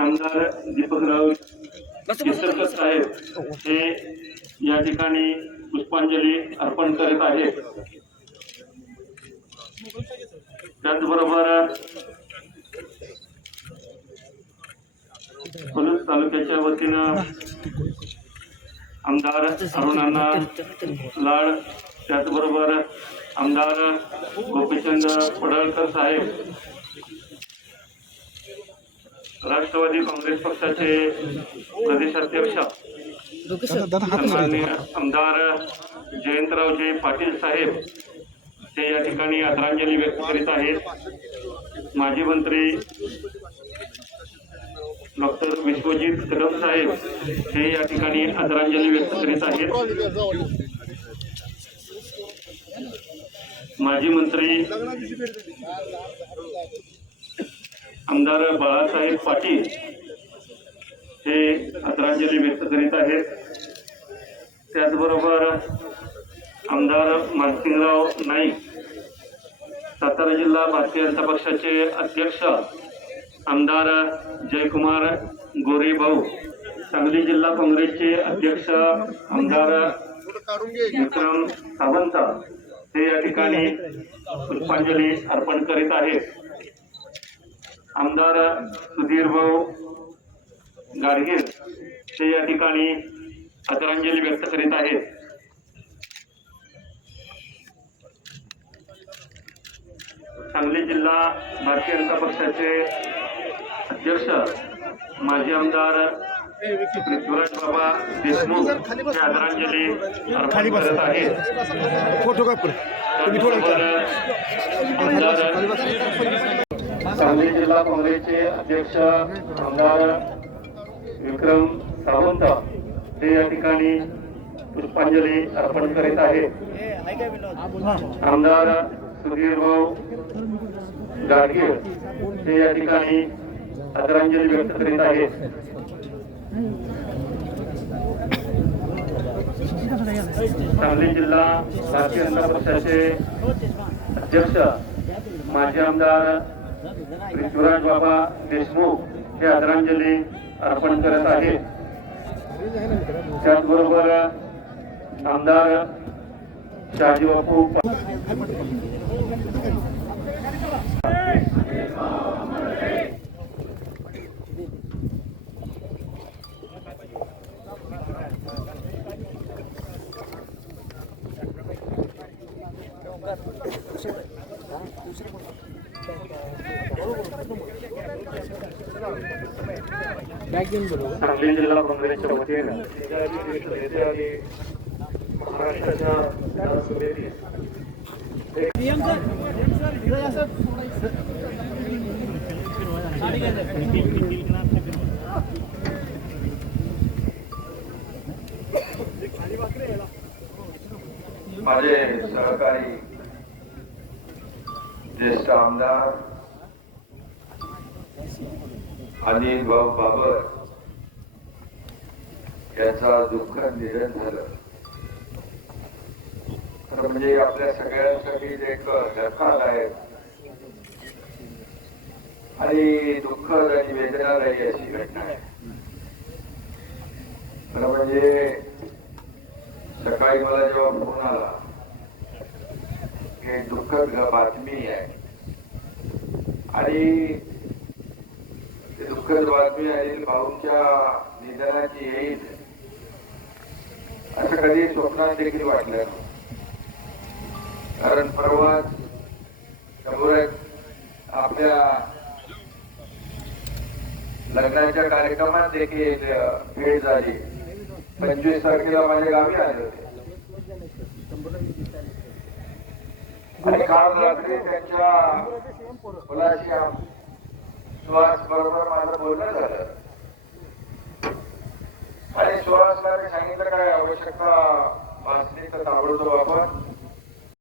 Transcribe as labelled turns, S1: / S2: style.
S1: नामदार दीपकराव केसरकर साहेब हे या ठिकाणी पुष्पांजली अर्पण करीत आहेत. त्याचबरोबर पलूस तालुक्याच्या वतीनं आमदार अरुणांना लाड त्याचबरोबर आमदार गोपीचंद पडळकर साहेब राष्ट्रवादी काँग्रेस पक्षाचे प्रदेशाध्यक्ष सन्माननीय आमदार जयंतरावजी पाटील साहेब ते या ठिकाणी आदरांजली व्यक्त करीत आहेत. माजी मंत्री डॉक्टर विश्वजित कदम साहेब हे या ठिकाणी आदरांजली व्यक्त करीत आहेत. माजी मंत्री आमदार बाळासाहेब पाटील हे आदरांजली व्यक्त करीत आहेत. त्याचबरोबर आमदार मानसिंगराव नाईक सातारा जिल्हा भारतीय जनता पक्षाचे अध्यक्ष आमदार जयकुमार गोरे भाऊ सांगली जिल्हा काँग्रेसचे अध्यक्ष आमदार विक्रम सावंत हे या ठिकाणी पुष्पांजली अर्पण करीत आहेत. आमदार सुधीर भाऊ गाडगीळ ते या ठिकाणी आदरांजली व्यक्त करीत आहेत. सांगली जिल्हा भारतीय जनता पक्षाचे अध्यक्ष माजी आमदार पृथ्वीराज बाबा देशमुख हे आदरांजली अर्पण करत आहेत.
S2: फोटो
S1: आमदार सांगली जिल्हा काँग्रेसचे अध्यक्ष आमदार विक्रम सावंत ते या ठिकाणी पुष्पांजली अर्पण करीत आहेत. आमदार सुधीर भाऊ गाडगीळ ते या ठिकाणी आदरांजली व्यक्त करीत आहेत. सांगली जिल्हा भारतीय जनता पक्षाचे अध्यक्ष माजी आमदार पृथ्वीराज बाबा देशमुख हे आदरांजली अर्पण करत आहेत. त्याचबरोबर आमदार शहाजीबापू सांगली जिल्हा काँग्रेसच्या वतीनं महाराष्ट्राच्या
S3: माझे सहकारी ज्येष्ठ आमदार अनिल भाऊ बाबर. याचा दुःख निधन झालं तर म्हणजे आपल्या सगळ्यांसाठी एक धक्काच आहे. आणि दुःखद आणि वेदनादायी अशी घटना आहे. खरं म्हणजे सकाळी मला जेव्हा फोन आला हे दुःखद बातमी आहे. आणि दुःखद बातमी अनिल भाऊंच्या निधनाची येईल. असं कधी स्वप्नात देखील वाटलं कारण परवाच समोर आपल्या लग्नाच्या कार्यक्रमात देखील भेट झाली. पंचवीस तारखेला माझ्या गावी आले होते. आणि काल रात्री त्यांच्या मुलाशी सुहास बरोबर माझं बोलणं झालं. आणि सुहासला मी सांगितलं काय आवश्यकता वाचली तर ताबडतोब आपण